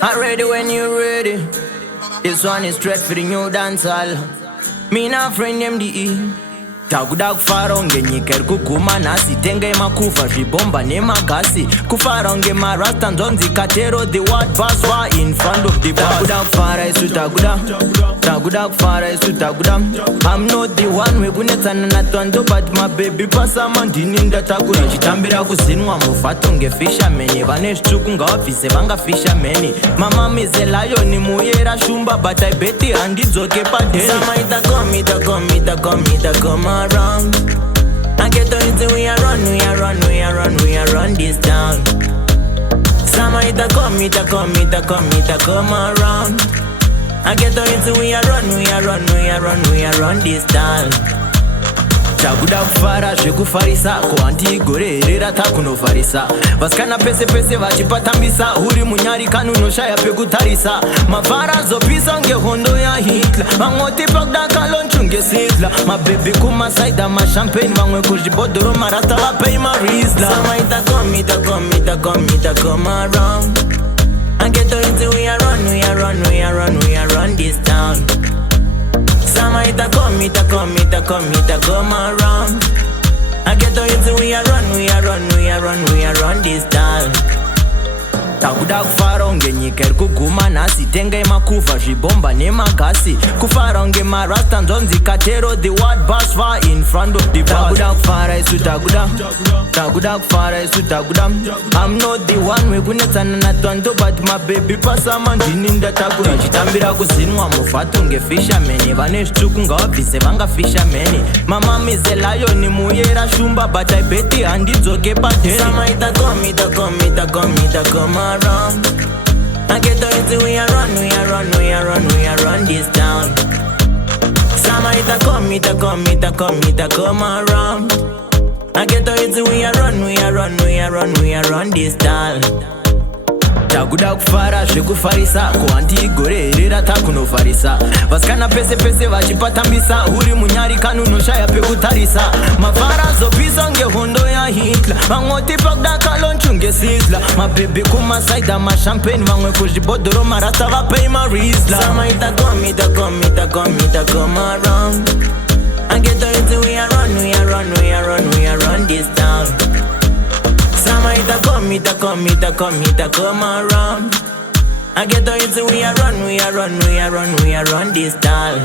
I'm ready when you're ready. This one is straight for the new dancehall. Me na friend MDE. Takuda Kufara unge nyika kuguma nasi tenga makufa zvibomba nemagasi Kufara unge marasta nzonzi katero the word pass war in front of the bar. Takuda Kufara isu Takuda Kufara isu Takuda. I'm not the one wekunetsana natwando but my baby pasa mandini ndatakura chitambira kuzinwa mufato nge fisherman vane zvitsvuku ngavabvise vanga fisherman mama mize lion muyera shumba but I bet handidzoke padeni samaita come around. I get on it, we are run this town. Samaita come around. I get on it, we are run this town. Takuda Kufara zvekufarisa ko andigorerera takunofarisa vasikana pese pese vachipatambisa uri munyari kanunoshaya pekutarisa mavhara zopisa ngehondo ya Hitler vamwoti pakudaka lonchu ngesitla mabhebhi kumasaida mashampeni vamwe kuzvibhodhoro marasta vapei marisla samaita come around. I get on it, we are run this town. Samaita come around. I get on it, we are run this town. Takuda Kufara unge nyika kuguma nasi tenga makufa zvibomba nemagasi Kufara unge marasta nzonzi katero the word pass war in front of the bar. Takuda Kufara isu Takuda Kufara isu Takuda. I'm not the one wekunetsana natwando but my baby pasa mandini ndatakura chitambira kuzinwa mufato nge fisherman vane zvitsvuku ngavabvise vanga fisherman mama mize lion muyera shumba but I bet handidzoke padeni samaita come around. I get on it, we are run this town. Samaita come around. I get on it, we are run this town. Takuda Kufara zvekufarisa ko andigorerera takunofarisa vasikana pese pese vachipatambisa uri munyari kanunoshaya pekutarisa mavhara zopisa ngehondo ya Hitler vamwoti pakudaka lonchu ngesitla mabhebhi kumasaida mashampeni vamwe kuzvibhodhoro marasta vapei marisla samaita come around. I get on it, we are run this town. Samaita come around. I get on it, we are run this town.